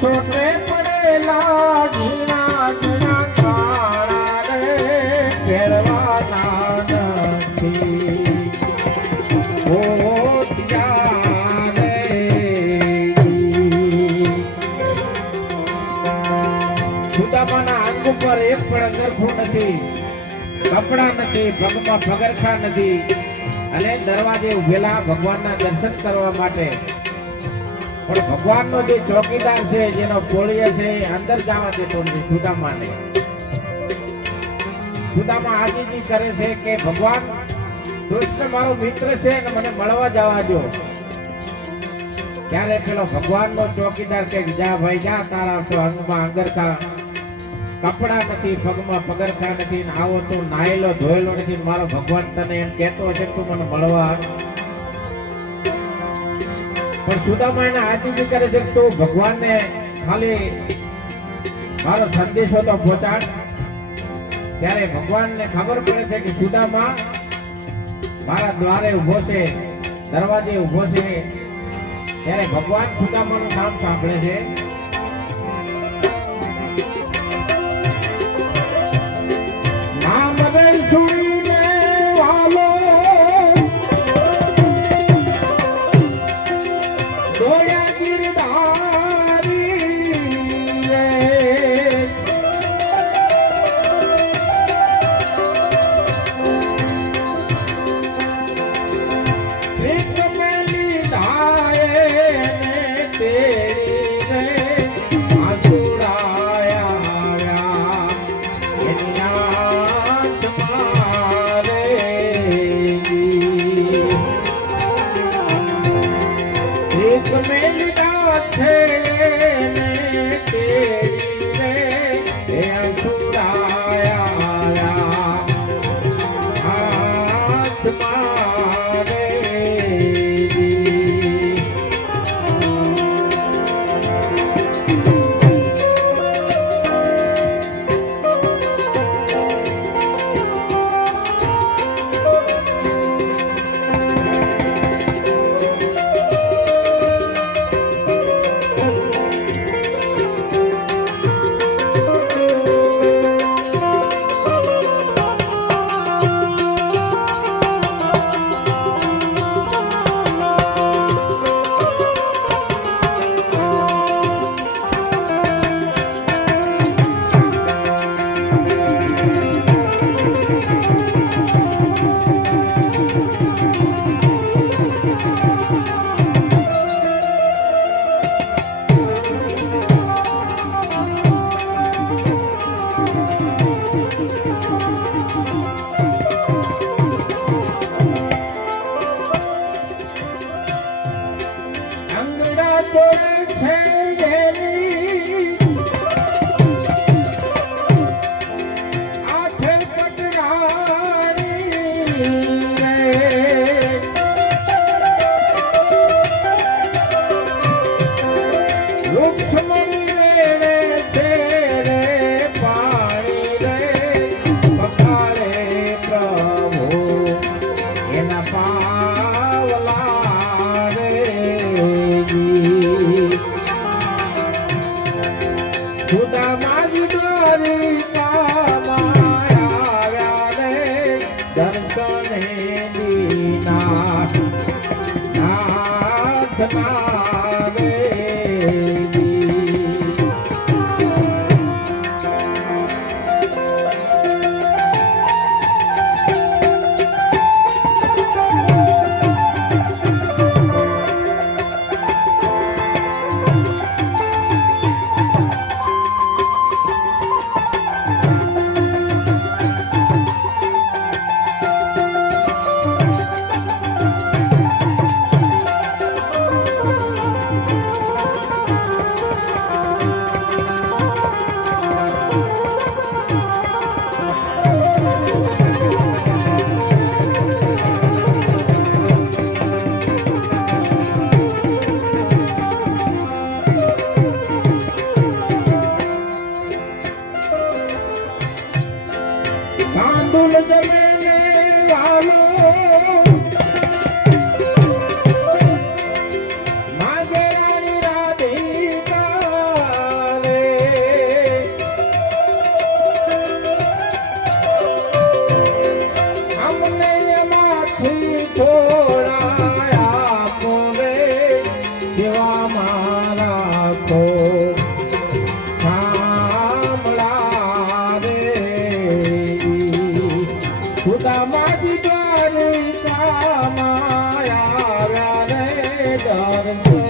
સોટે પડેલા ઝીણા ઝીણા કાળા રે ફેરવાના નથી ઓટિયા રે સુદામાના અંગ ઉપર એક પણ અંગરખું નથી, કપડા નથી, પગમાં પગરખા નથી અને દરવાજે ઉભેલા ભગવાનના દર્શન કરવા માટે. પણ ભગવાનનો જે ચોકીદાર છે, જેનો પોળીએ છે, અંદર જવા દેતો નથી સુદામાને. સુદામા આજીજી કરે છે કે ભગવાન કૃષ્ણ મારો મિત્ર છે અને મને મળવા જવા દો. ત્યારે પેલો ભગવાનનો ચોકીદાર કે જા ભાઈ જા, તારા તો અંગમાં અંગરખા કપડા નથી, પગમાં પગરખા નથી, આવો તું નાયેલો ધોયેલો નથી, મારો ભગવાન તને એમ કહેતો હશે તું મને મળવા. પણ સુદામા એને આજીજી કરે છે કે તું ભગવાનને ખાલી મારો સંદેશો તો પહોંચાડ. ત્યારે ભગવાનને ખબર પડે છે કે સુદામા મારા દ્વારે ઉભો છે, દરવાજે ઉભો છે. ત્યારે ભગવાન સુદામાનું નામ સાંભળે છે. નામ રે સુણીને વાલો દોડ્યા ગિરધારી રે. એક મેલી ધાયે ને તેડી રે આસુડાયા એની આંખ મારે. એક મેલી છે ને તેડી રે એ આસુડાયા હાથ મારે. સુદામાજી દ્વારિકામાં આવ્યા રે દર્શને દીનાથ નાથના રે. રે